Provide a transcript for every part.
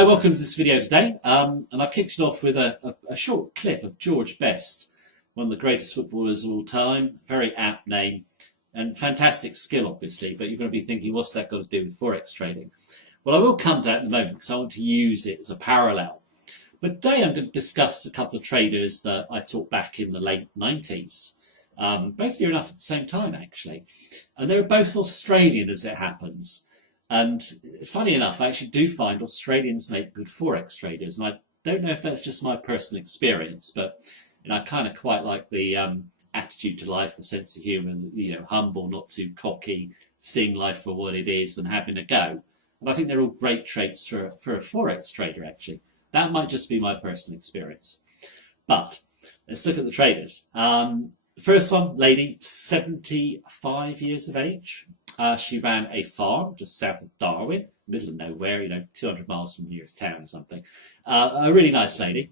Hi, welcome to this video today. And I've kicked it off with a short clip of George Best, one of the greatest footballers of all time. Very apt name and fantastic skill, obviously, but you're going to be thinking, what's that got to do with Forex trading? Well, I will come to that in a moment because I want to use it as a parallel. But today I'm going to discuss a couple of traders that I taught back in the late 90s. Both near enough at the same time, actually. And they were both Australian, as it happens. And funny enough, I actually do find Australians make good Forex traders. And I don't know if that's just my personal experience, but I kind of quite like the attitude to life, the sense of humour, humble, not too cocky, seeing life for what it is and having a go. And I think they're all great traits for a Forex trader, actually. That might just be my personal experience. But let's look at the traders. First one, lady, 75 years of age. She ran a farm just south of Darwin, middle of nowhere, 200 miles from the nearest town or something. A really nice lady.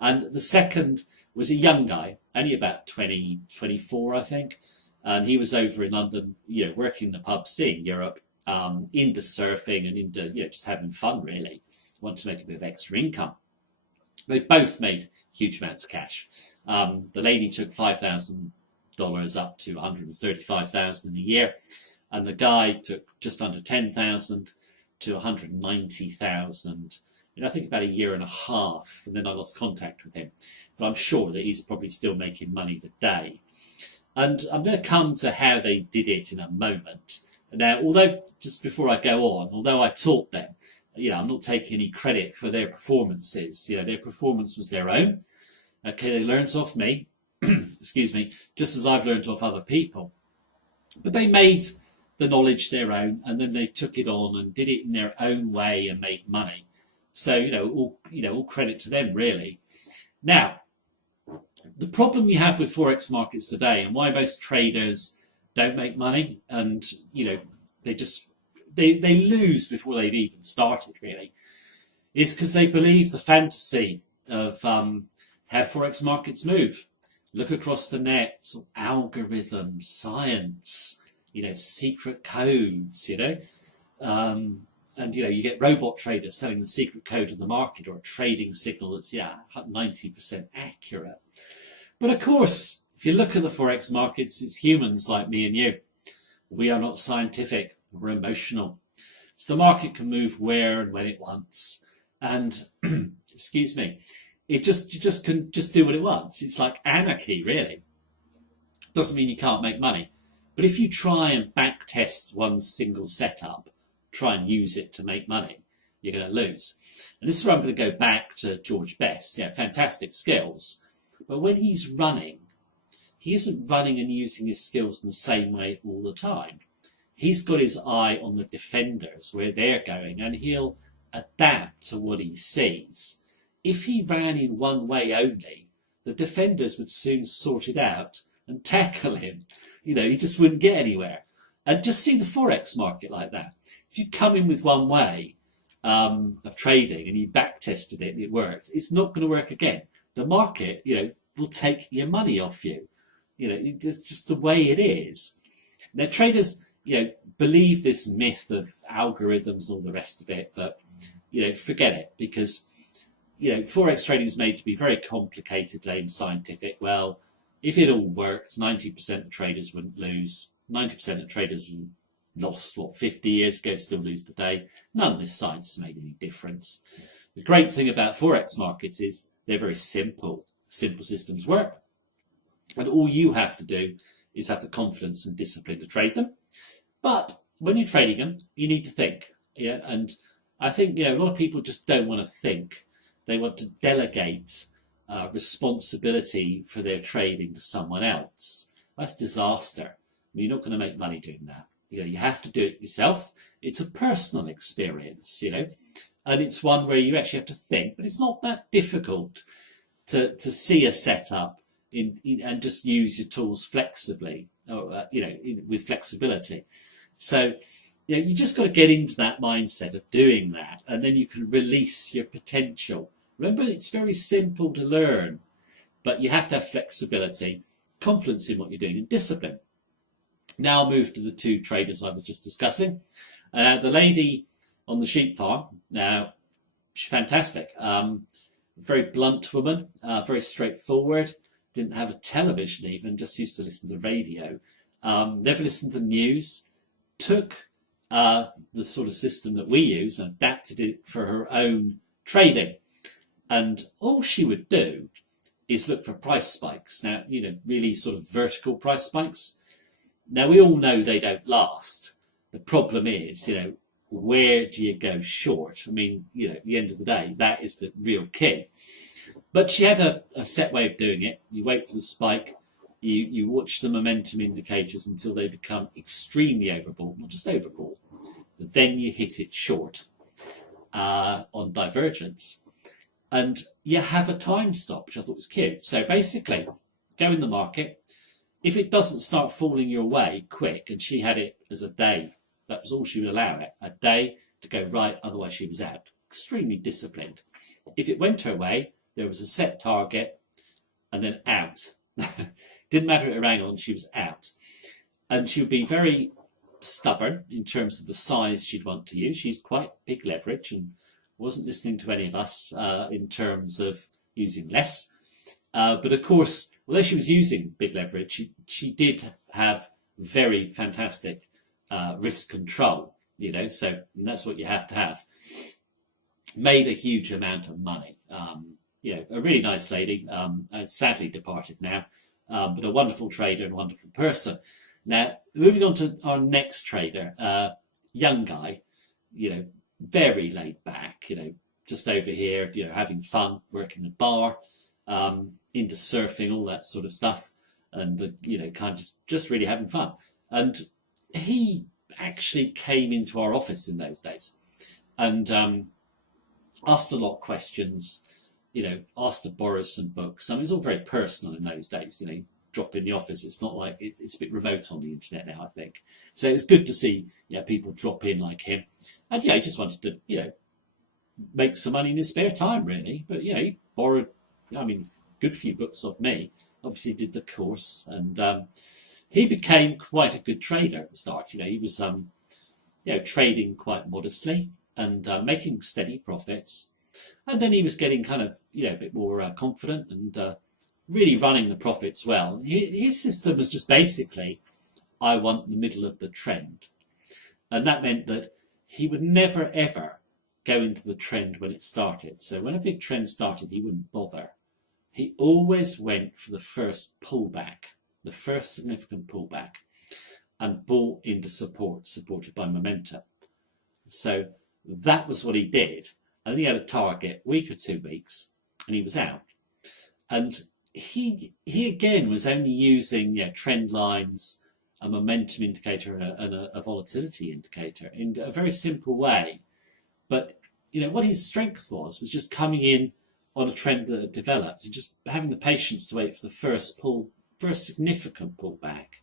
And the second was a young guy, only about 20, 24, I think. And he was over in London, working in the pub, seeing Europe, into surfing and into, just having fun, really. Wanted to make a bit of extra income. They both made huge amounts of cash. The lady took $5,000 up to $135,000 in a year. And the guy took just under 10,000 to 190,000 in I think about a year and a half, and then I lost contact with him. But I'm sure that he's probably still making money today. And I'm going to come to how they did it in a moment. Now, although just before I go on, although I taught them, I'm not taking any credit for their performances. Their performance was their own. Okay, they learnt off me, excuse me, just as I've learnt off other people. But they made the knowledge their own, and then they took it on and did it in their own way and made money. So, all credit to them, really. Now, the problem you have with Forex markets today and why most traders don't make money and, they lose before they've even started, really, is because they believe the fantasy of how Forex markets move. Look across the net, sort of algorithms, science, secret codes, and, you get robot traders selling the secret code of the market or a trading signal that's, 90% accurate. But of course, if you look at the Forex markets, it's humans like me and you. We are not scientific, we're emotional. So the market can move where and when it wants. And, excuse me, it just can do what it wants. It's like anarchy, really. Doesn't mean you can't make money. But if you try and back test one single setup, try and use it to make money, you're going to lose. And this is where I'm going to go back to George Best. Yeah, fantastic skills. But when he's running, he isn't running and using his skills in the same way all the time. He's got his eye on the defenders, where they're going, and he'll adapt to what he sees. If he ran in one way only, the defenders would soon sort it out and tackle him. He just wouldn't get anywhere. And just see the Forex market like that. If you come in with one way of trading and you back tested it and it works, it's not going to work again. The market, will take your money off you. It's just the way it is. Now, traders, believe this myth of algorithms and all the rest of it, but, forget it because, Forex trading is made to be very complicated and scientific. Well, if it all worked, 90% of traders wouldn't lose. 90% of traders lost, 50 years ago, still lose today. None of this science has made any difference. The great thing about Forex markets is they're very simple. Simple systems work. And all you have to do is have the confidence and discipline to trade them. But when you're trading them, you need to think. Yeah, and I think a lot of people just don't want to think. They want to delegate responsibility for their trading to someone else. That's disaster. You're not going to make money doing that. You have to do it yourself. It's a personal experience, and it's one where you actually have to think. But it's not that difficult to see a setup and just use your tools flexibly, or with flexibility. So you just got to get into that mindset of doing that, and then you can release your potential. Remember, it's very simple to learn, but you have to have flexibility, confidence in what you're doing, and discipline. Now I'll move to the two traders I was just discussing. The lady on the sheep farm, now she's fantastic. Very blunt woman, very straightforward. Didn't have a television even, just used to listen to the radio. Never listened to the news. Took the sort of system that we use and adapted it for her own trading. And all she would do is look for price spikes. Now, really sort of vertical price spikes. Now, we all know they don't last. The problem is, where do you go short? I mean, at the end of the day, that is the real key. But she had a set way of doing it. You wait for the spike. You watch the momentum indicators until they become extremely overbought, not just overbought. But then you hit it short on divergence. And you have a time stop, which I thought was cute. So basically, go in the market. If it doesn't start falling your way quick, and she had it as a day, that was all she would allow it, a day to go right, otherwise she was out. Extremely disciplined. If it went her way, there was a set target, and then out. Didn't matter if it rang on, she was out. And she would be very stubborn in terms of the size she'd want to use. She's quite big leverage and wasn't listening to any of us in terms of using less. But of course, although she was using big leverage, she did have very fantastic risk control, so that's what you have to have. Made a huge amount of money. A really nice lady, sadly departed now, but a wonderful trader and wonderful person. Now, moving on to our next trader, young guy, very laid back, just over here, having fun, working the bar, into surfing, all that sort of stuff, and kind of just really having fun. And he actually came into our office in those days, and asked a lot of questions. Asked to borrow some books. I mean, it was all very personal in those days. Drop in the office. It's not like it's a bit remote on the internet now, I think. So it's good to see people drop in like him. And he just wanted to make some money in his spare time, really. But he borrowed, good few books off me. Obviously did the course, and he became quite a good trader at the start. He was trading quite modestly and making steady profits. And then he was getting kind of a bit more confident and really running the profits well. His system was just basically, I want the middle of the trend. And that meant that he would never, ever go into the trend when it started. So when a big trend started, he wouldn't bother. He always went for the first pullback, the first significant pullback, and bought into support, supported by momentum. So that was what he did. And then he had a target, week or 2 weeks, and he was out. And he again was only using trend lines, a momentum indicator, and a volatility indicator in a very simple way. But what his strength was just coming in on a trend that had developed and just having the patience to wait for the first significant pullback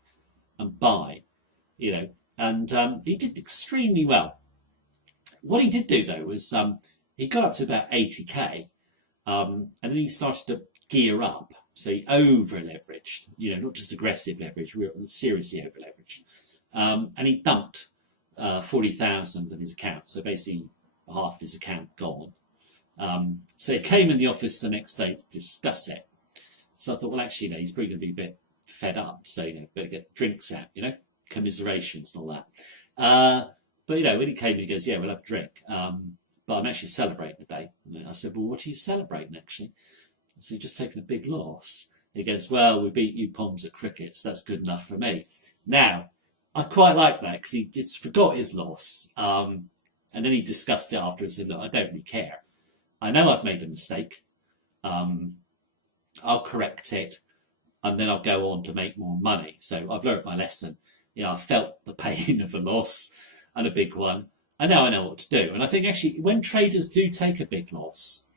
and buy. And he did extremely well. What he did do though was he got up to about 80k, and then he started to gear up. So he over leveraged, not just aggressive leverage, seriously over leveraged. And he dumped 40,000 in his account. So basically half his account gone. So he came in the office the next day to discuss it. So I thought, well, actually, he's probably going to be a bit fed up. So, better get the drinks out, commiserations and all that. But, when he came, he goes, yeah, we'll have a drink. But I'm actually celebrating today. And I said, well, what are you celebrating, actually? I said, just taking a big loss. He goes, well, we beat you Poms at cricket, so that's good enough for me. Now, I quite like that because he just forgot his loss. And then he discussed it after and said, look, I don't really care. I know I've made a mistake. I'll correct it, and then I'll go on to make more money. So I've learnt my lesson. I felt the pain of a loss and a big one, and now I know what to do. And I think actually when traders do take a big loss,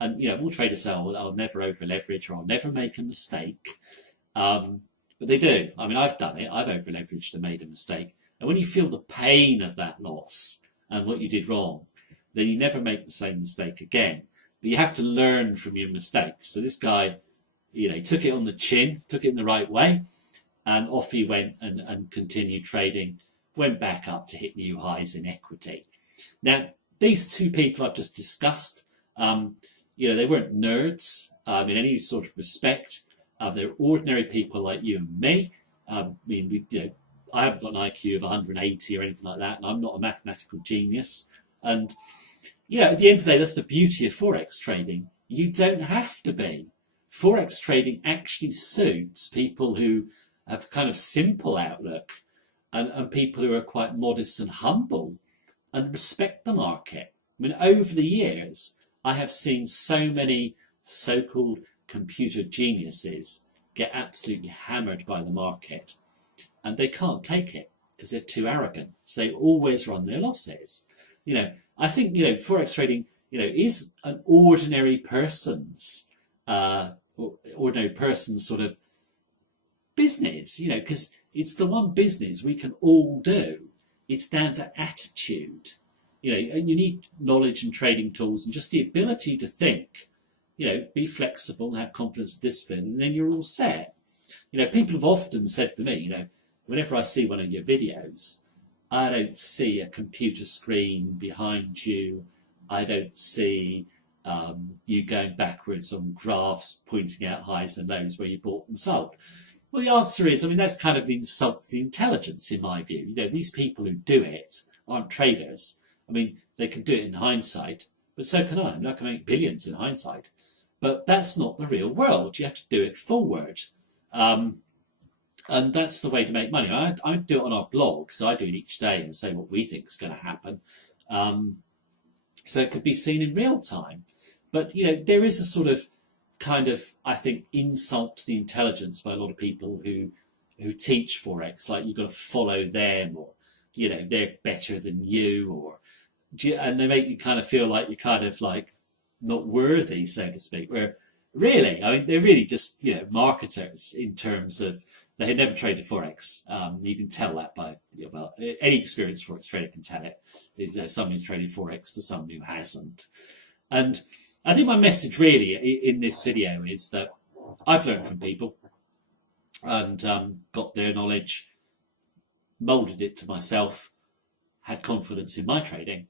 and all traders say, oh, I'll never over leverage or I'll never make a mistake, but they do. I mean, I've done it. I've over leveraged and made a mistake. And when you feel the pain of that loss and what you did wrong, then you never make the same mistake again. But you have to learn from your mistakes. So this guy, took it on the chin, took it in the right way, and off he went and continued trading, went back up to hit new highs in equity. Now, these two people I've just discussed, They weren't nerds in any sort of respect. They're ordinary people like you and me. I haven't got an IQ of 180 or anything like that, and I'm not a mathematical genius. And at the end of the day, that's the beauty of Forex trading. You don't have to be. Forex trading actually suits people who have kind of simple outlook and people who are quite modest and humble and respect the market. Over the years, I have seen so many so-called computer geniuses get absolutely hammered by the market, and they can't take it because they're too arrogant. So they always run their losses. I think Forex trading is an ordinary person's sort of business. Because it's the one business we can all do. It's down to attitude. And you need knowledge and trading tools and just the ability to think. Be flexible, have confidence, discipline, and then you're all set. People have often said to me, whenever I see one of your videos, I don't see a computer screen behind you. I don't see you going backwards on graphs pointing out highs and lows where you bought and sold. Well, the answer is, that's kind of an insult to the intelligence in my view. These people who do it aren't traders. They can do it in hindsight, but so can I. I can make billions in hindsight. But that's not the real world. You have to do it forward. And that's the way to make money. I do it on our blog, so I do it each day and say what we think is going to happen. So it could be seen in real time. But, there is a sort of kind of, I think, insult to the intelligence by a lot of people who teach Forex. Like, you've got to follow them, or, they're better than you, and they make you kind of feel like you're kind of like not worthy, so to speak. Where really, they're really just, marketers in terms of they had never traded Forex. You can tell that by, any experienced Forex trader can tell it. There's someone who's traded Forex to someone who hasn't. And I think my message really in this video is that I've learned from people and got their knowledge, moulded it to myself, had confidence in my trading.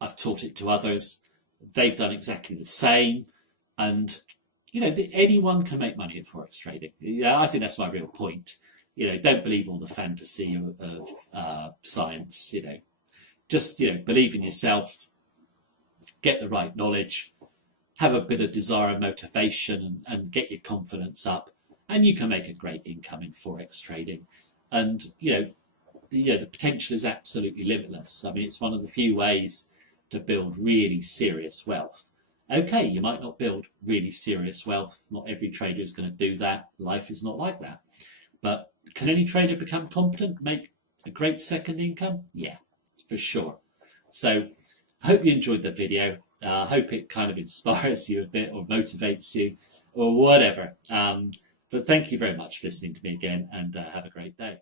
I've taught it to others. They've done exactly the same. And anyone can make money in Forex trading. I think that's my real point. Don't believe all the fantasy of science. Just believe in yourself, get the right knowledge, have a bit of desire and motivation, and get your confidence up, and you can make a great income in Forex trading. And the potential is absolutely limitless. It's one of the few ways to build really serious wealth. Okay, you might not build really serious wealth. Not every trader is going to do that. Life is not like that. But can any trader become competent, make a great second income? Yeah, for sure. So I hope you enjoyed the video. I hope it kind of inspires you a bit or motivates you or whatever. But thank you very much for listening to me again, and have a great day.